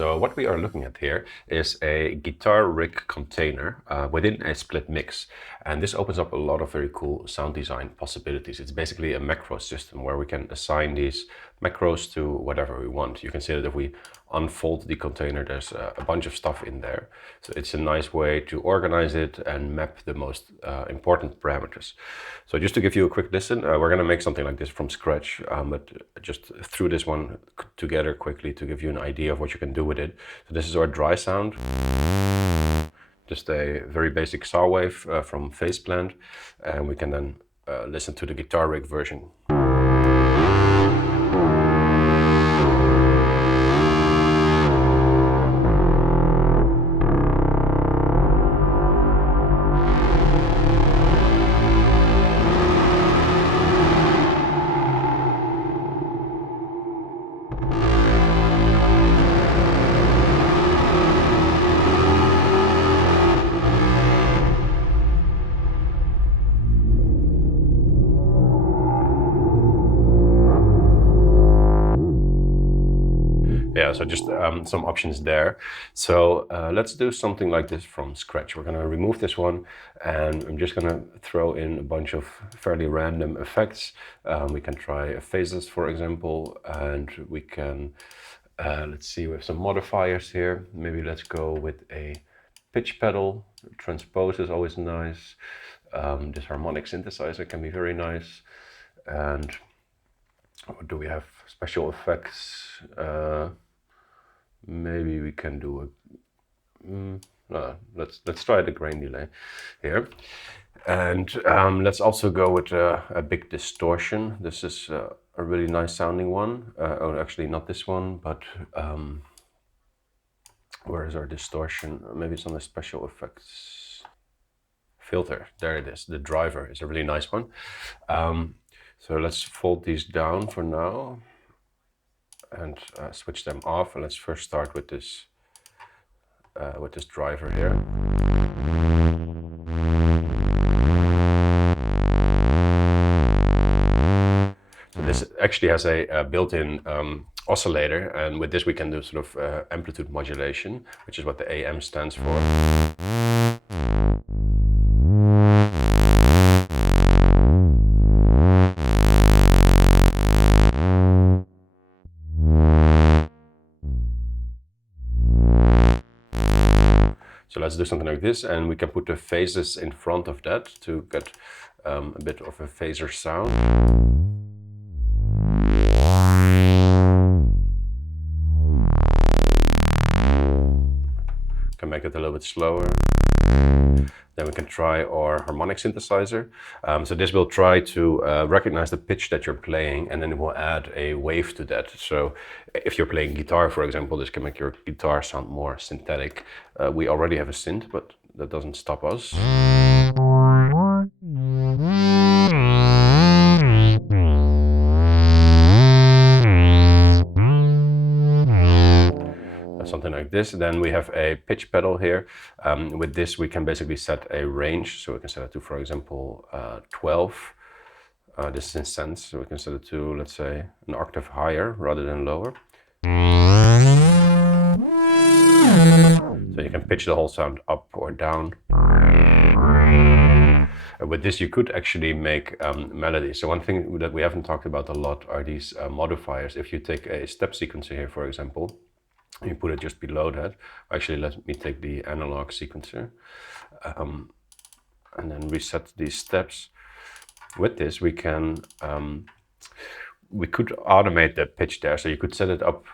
So what we are looking at here is a guitar rig container within a split mix. And this opens up a lot of very cool sound design possibilities. It's basically a macro system where we can assign these macros to whatever we want. You can see that if we unfold the container, there's a bunch of stuff in there. So it's a nice way to organize it and map the most important parameters. So just to give you a quick listen, we're going to make something like this from scratch, but just threw this one together quickly to give you an idea of what you can do with it. So this is our dry sound. Just a very basic saw wave from Faceplant, and we can then listen to the guitar rig version. Yeah, so just some options there. So let's do something like this from scratch. We're gonna remove this one, and I'm just gonna throw in a bunch of fairly random effects. We can try phases, for example, and we can, let's see, we have some modifiers here. Maybe let's go with a pitch pedal. Transpose is always nice. This harmonic synthesizer can be very nice. And what do we have? Special effects. Maybe we can do a let's try the grain delay here, and let's also go with a big distortion. This is a really nice sounding one. Oh, actually not this one, but where is our distortion? Maybe it's on the special effects filter. There it is. The driver is a really nice one. So let's fold these down for now and switch them off. And let's first start with this driver here. So this actually has a built-in oscillator, and with this we can do sort of amplitude modulation, which is what the AM stands for. So let's do something like this, and we can put the phases in front of that to get a bit of a phaser sound. Can make it a little bit slower. Then we can try our harmonic synthesizer. So this will try to recognize the pitch that you're playing, and then it will add a wave to that. So if you're playing guitar, for example, this can make your guitar sound more synthetic. We already have a synth, but that doesn't stop us. Something like this. Then we have a pitch pedal here. With this we can basically set a range, so we can set it to, for example, 12. This is in cents, so we can set it to, let's say, an octave higher rather than lower. So you can pitch the whole sound up or down. With this you could actually make melodies. So one thing that we haven't talked about a lot are these modifiers. If you take a step sequencer here, for example, you put it just below that. Actually, let me take the analog sequencer and then reset these steps. With this, we can we could automate the pitch there. So you could set it up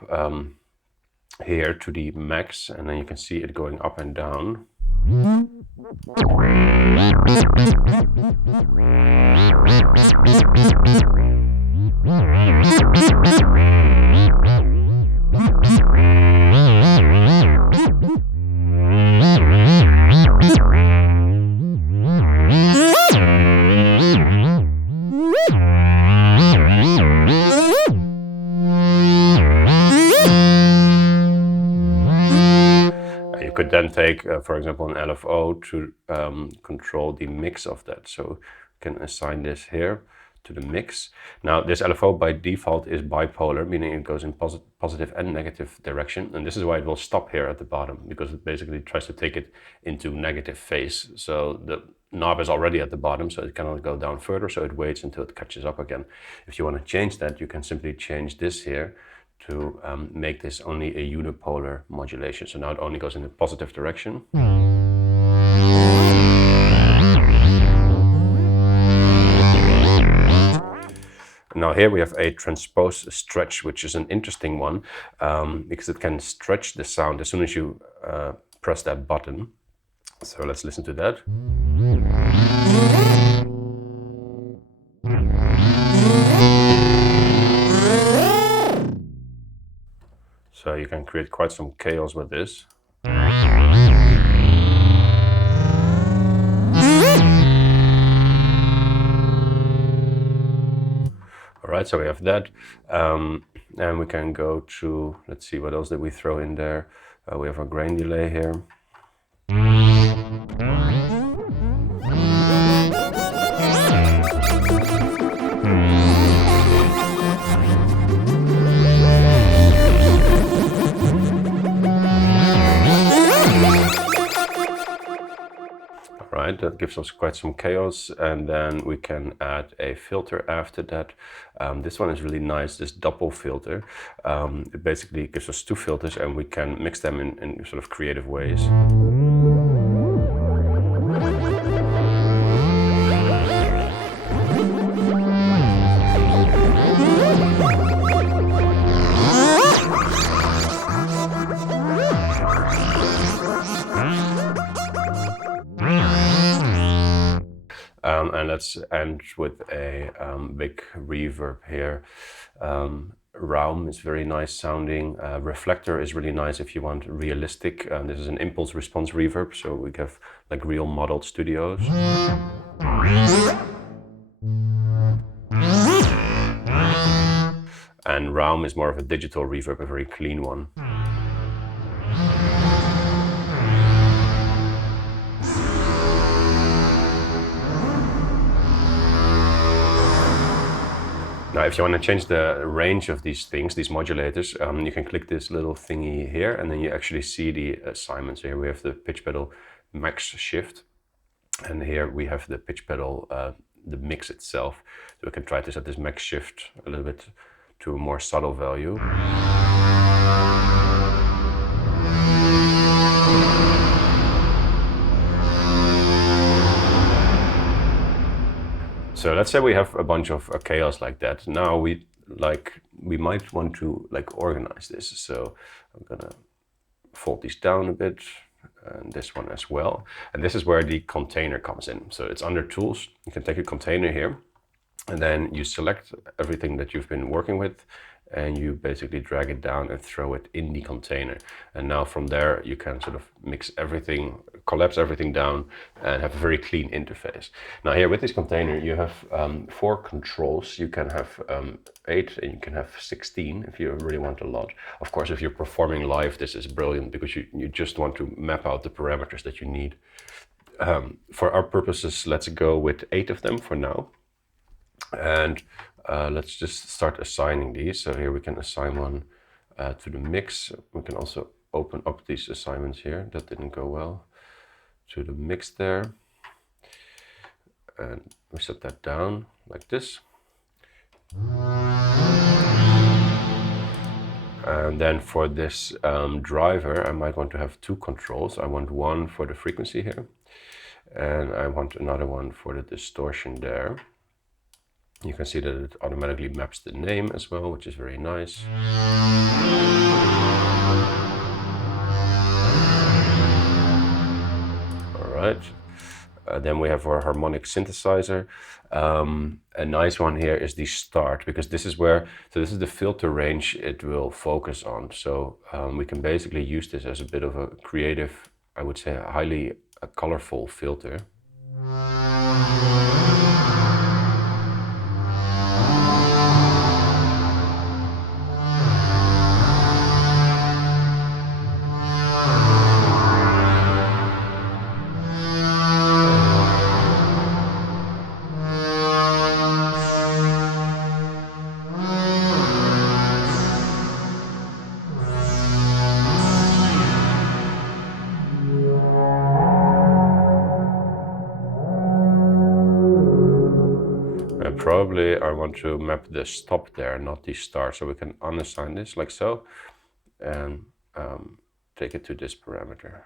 here to the max, and then you can see it going up and down. You could then take, for example, an LFO to control the mix of that. So you can assign this here to the mix. Now this LFO by default is bipolar, meaning it goes in positive and negative direction, and this is why it will stop here at the bottom, because it basically tries to take it into negative phase. So the knob is already at the bottom, so it cannot go down further, so it waits until it catches up again. If you want to change that, you can simply change this here to make this only a unipolar modulation. So now it only goes in a positive direction. Now here we have a transpose stretch, which is an interesting one because it can stretch the sound as soon as you press that button. So let's listen to that. So you can create quite some chaos with this. Alright, so we have that, and we can go to, let's see, what else did we throw in there? We have a grain delay here. Right, that gives us quite some chaos, and then we can add a filter after that. This one is really nice, this double filter. It basically gives us two filters and we can mix them in sort of creative ways. And let's end with a big reverb here. Raum is very nice sounding. Reflector is really nice if you want realistic. This is an impulse response reverb, so we have like real modeled studios. And Raum is more of a digital reverb, a very clean one. Now, if you want to change the range of these things, these modulators, you can click this little thingy here, and then you actually see the assignments. Here we have the pitch pedal max shift, and here we have the pitch pedal, the mix itself. So we can try to set this max shift a little bit to a more subtle value. So let's say we have a bunch of chaos like that. Now we might want to organize this. So I'm gonna fold these down a bit, and this one as well. And this is where the container comes in. So it's under tools. You can take a container here, and then you select everything that you've been working with, and you basically drag it down and throw it in the container. And now from there you can sort of mix everything, collapse everything down, and have a very clean interface. Now here with this container you have 4 controls. You can have 8 and you can have 16 if you really want a lot. Of course, if you're performing live, this is brilliant because you just want to map out the parameters that you need. For our purposes, let's go with 8 of them for now. And let's just start assigning these. So here we can assign one to the mix. We can also open up these assignments here. That didn't go well. To the mix there. And we set that down like this. And then for this driver, I might want to have 2 controls. I want one for the frequency here, and I want another one for the distortion there. You can see that it automatically maps the name as well, which is very nice. All right. Then we have our harmonic synthesizer. A nice one here is the start, because this is where, so this is the filter range it will focus on. So we can basically use this as a bit of a creative, I would say a highly colorful filter. want to map the stop there, not the start. So we can unassign this like so, and take it to this parameter.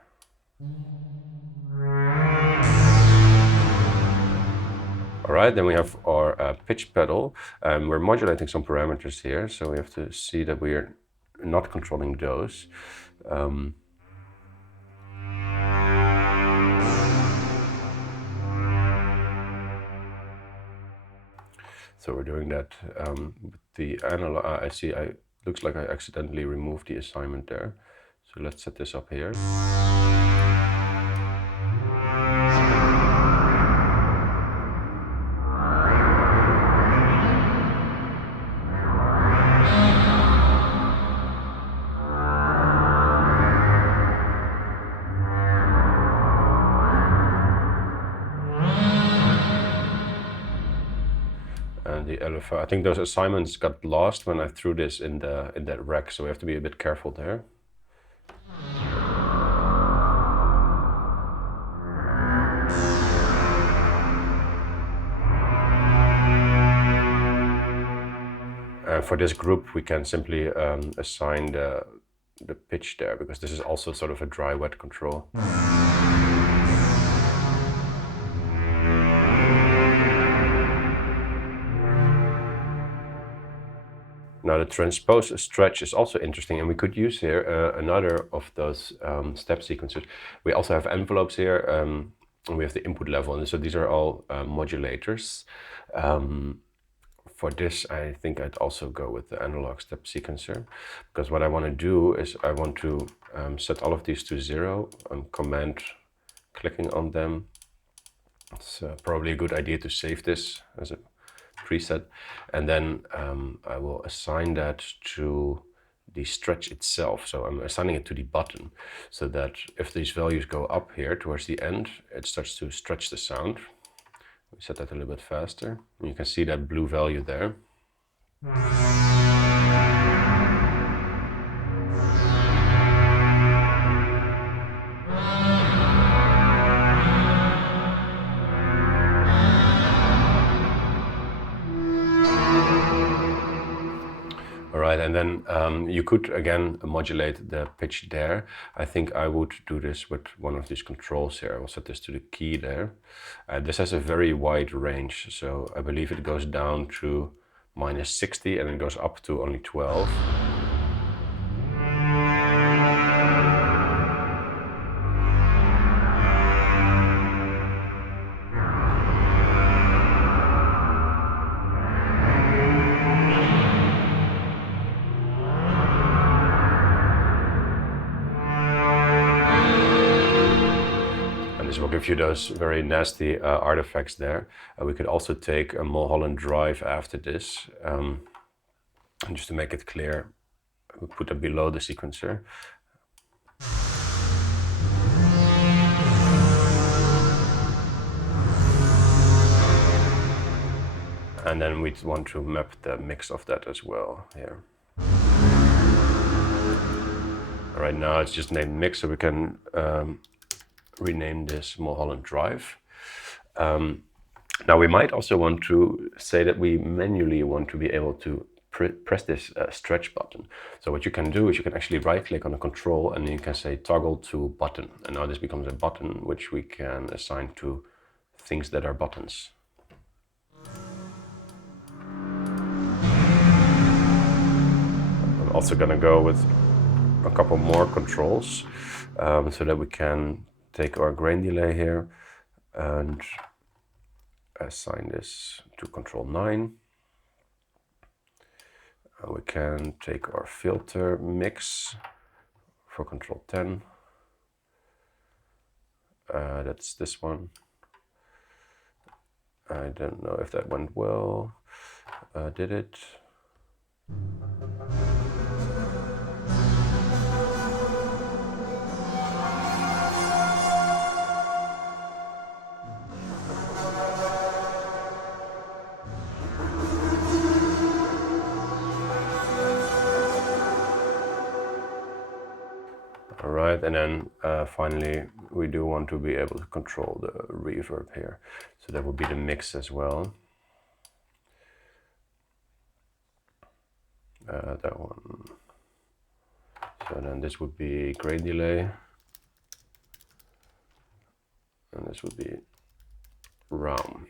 All right, then we have our pitch pedal. We're modulating some parameters here, so we have to see that we're not controlling those. So we're doing that with the analog. I see, looks like I accidentally removed the assignment there. So let's set this up here. And the LFO, I think those assignments got lost when I threw this in that rack, so we have to be a bit careful there. For this group, we can simply assign the pitch there, because this is also sort of a dry-wet control. Now the transpose stretch is also interesting, and we could use here another of those step sequencers. We also have envelopes here, and we have the input level, and so these are all modulators. For this, I think I'd also go with the analog step sequencer, because what I want to do is I want to set all of these to 0 and command clicking on them. It's probably a good idea to save this as a preset, and then I will assign that to the stretch itself. So I'm assigning it to the button, so that if these values go up here towards the end, it starts to stretch the sound. We set that a little bit faster, and you can see that blue value there. Alright, and then you could again modulate the pitch there. I think I would do this with one of these controls here. I will set this to the key there. This has a very wide range, so I believe it goes down to -60 and it goes up to only 12. This will give you those very nasty artifacts there. We could also take a Mulholland Drive after this. And just to make it clear, we put that below the sequencer. And then we want to map the mix of that as well here. Right now it's just named mix, so we can rename this Mulholland Drive. Now we might also want to say that we manually want to be able to press this stretch button. So what you can do is you can actually right click on a control and you can say toggle to button. And now this becomes a button which we can assign to things that are buttons. I'm also gonna go with a couple more controls so that we can take our grain delay here and assign this to control 9. We can take our filter mix for control 10. That's this one. I don't know if that went well. Did it? Alright, and then finally we do want to be able to control the reverb here. So that would be the mix as well. that one. So then this would be grain delay, and this would be ROM.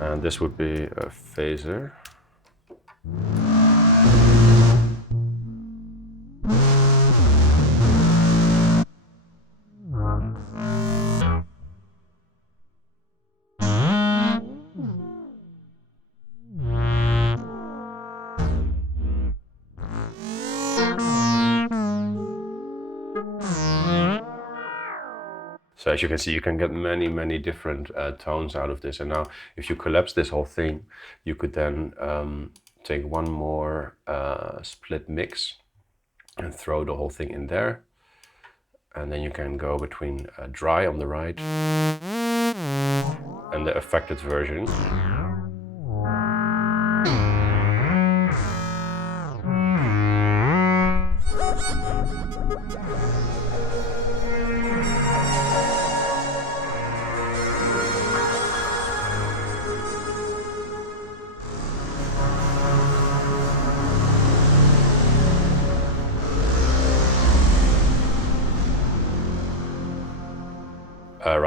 And this would be a phaser. So as you can see, you can get many different tones out of this. And now if you collapse this whole thing, you could then take one more split mix and throw the whole thing in there. And then you can go between dry on the right and the affected version.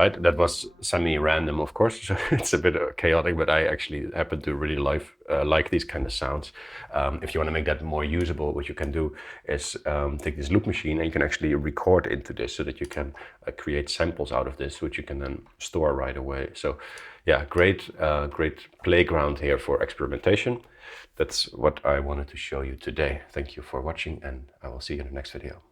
Right, that was semi-random, of course, so it's a bit chaotic, but I actually happen to really like these kind of sounds. If you want to make that more usable, what you can do is take this loop machine and you can actually record into this so that you can create samples out of this, which you can then store right away. So yeah, great playground here for experimentation. That's what I wanted to show you today. Thank you for watching, and I will see you in the next video.